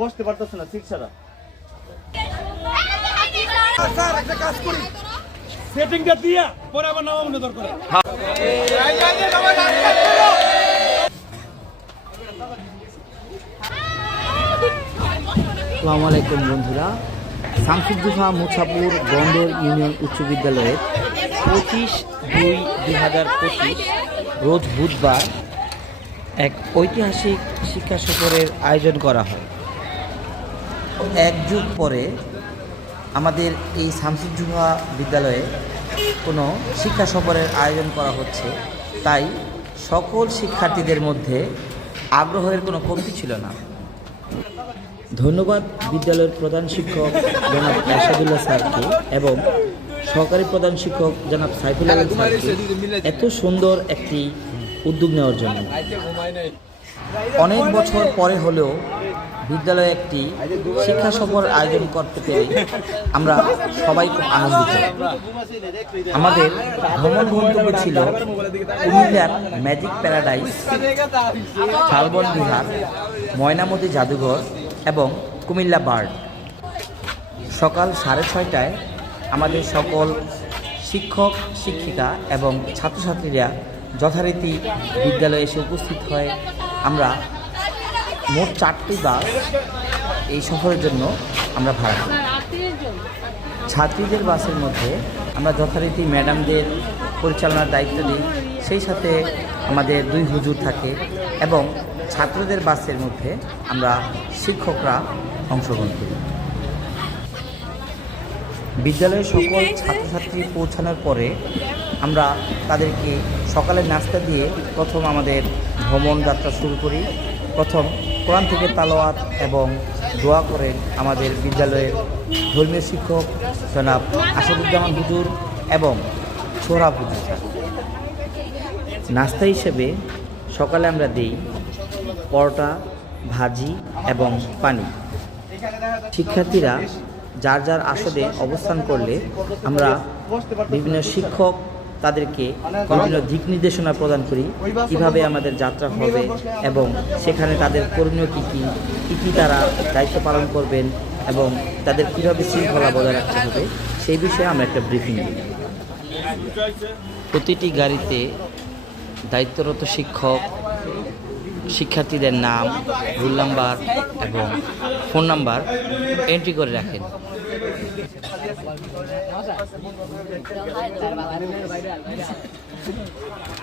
বসতে পারতেছে না সিট ছাড়া। স্যার একটা কাজ করি। সেটিংটা দিয়া পরে আবার নামা মনে দরকার আসসালামু আলাইকুম বন্ধুরা। শামসুদ্দোহা মুছাপুর বন্দর ইউনিয়ন উচ্চ বিদ্যালয়ের পঁচিশ দুই দুই হাজার পঁচিশ রোজ বুধবার এক ঐতিহাসিক শিক্ষা সফরের আয়োজন করা হয়। এক যুগ পরে আমাদের এই শামসুদ্দোহা বিদ্যালয়ে কোনো শিক্ষা সফরের আয়োজন করা হচ্ছে। তাই সকল শিক্ষার্থীদের মধ্যে আগ্রহের কোনো কমতি ছিল না। ধন্যবাদ বিদ্যালয়ের প্রধান শিক্ষক জনাব এরশাদুল্লাহ স্যারকে এবং সহকারী প্রধান শিক্ষক জনাব সাইফুল আলম স্যারকে এত সুন্দর একটি উদ্যোগ নেওয়ার জন্য। অনেক বছর পরে হলেও বিদ্যালয়ে একটি শিক্ষা সফর আয়োজন করতে পেরে আমরা সবাই খুব আনন্দিত। আমাদের ভ্রমণ গন্তব্য ছিল কুমিল্লার ম্যাজিক প্যারাডাইস, শালবন বিহার, ময়নামতি জাদুঘর এবং কুমিল্লা বার্ড। সকাল সাড়ে ছয়টায় আমাদের সকল শিক্ষক, শিক্ষিকা এবং ছাত্রছাত্রীরা যথারীতি বিদ্যালয়ে এসে উপস্থিত হয়। আমরা মোট চারটি বাস এই সফরের জন্য আমরা ভাড়া করি। ছাত্রীদের বাসের মধ্যে আমরা যথারীতি ম্যাডামদের পরিচালনার দায়িত্ব দিই, সেই সাথে আমাদের দুই হুজুর থাকে এবং ছাত্রদের বাসের মধ্যে আমরা শিক্ষকরা অংশগ্রহণ করি। বিদ্যালয়ের সকল ছাত্রছাত্রী পৌঁছানোর পরে আমরা তাদেরকে সকালের নাস্তা দিয়ে প্রথম আমাদের ভ্রমণ যাত্রা শুরু করি প্রথম কোরআন থেকে তালোয়াত এবং দোয়া করেন আমাদের বিদ্যালয়ের ধর্মীয় শিক্ষক জনাব আসাদুজ্জামান হুজুর এবং সোহরাব হুজুর। নাস্তা হিসেবে সকালে আমরা দিই পরোটা, ভাজি এবং পানি শিক্ষার্থীরা যার যার আসনে অবস্থান করলে আমরা বিভিন্ন শিক্ষক তাদেরকে বিভিন্ন দিক নির্দেশনা প্রদান করি, কীভাবে আমাদের যাত্রা হবে এবং সেখানে তাদের করণীয় কী কী কী কী তারা দায়িত্ব পালন করবেন এবং তাদের কীভাবে শৃঙ্খলা বজায় রাখতে হবে, সেই বিষয়ে আমরা একটা ব্রিফিং দিই প্রতিটি গাড়িতে দায়িত্বরত শিক্ষক, শিক্ষার্থীদের নাম রোল নাম্বার এবং ফোন নাম্বার এন্ট্রি করে রাখেন।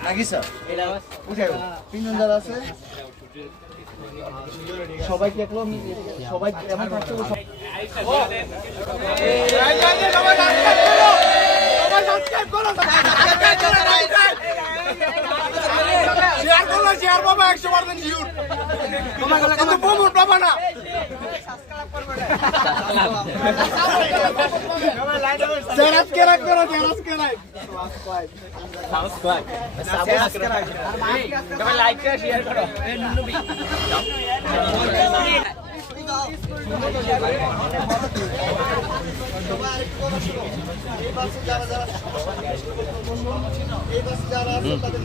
নাকি স্যার উঠে তিনজন যারা আছে, সবাইকে একদম সবাই এমন থাকতে শেয়ার করল শেয়ার বাবা একশো পার্সেন্ট ইউর কিন্তু প্রমোট বাবা না।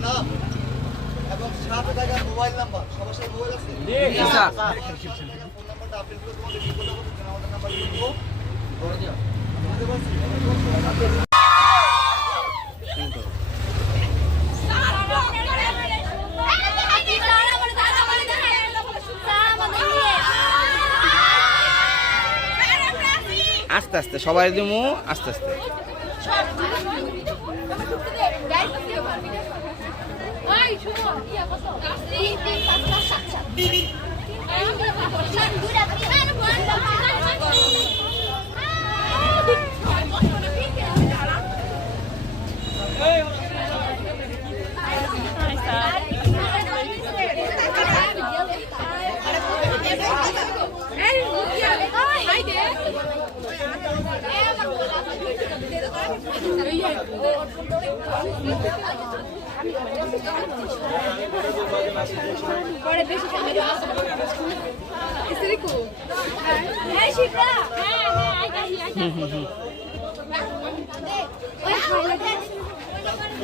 নাম এবং সাথে থাকা মোবাইল নাম্বার সবার সাথে মোবাইল আছে আমাদের নাম্বার বুঝতে পারছি? আস্তে আস্তে সবাই দিমু আস্তে আস্তে Bora, deixa eu ver. Esse é cool. É, Chica! É, é, é, é, é.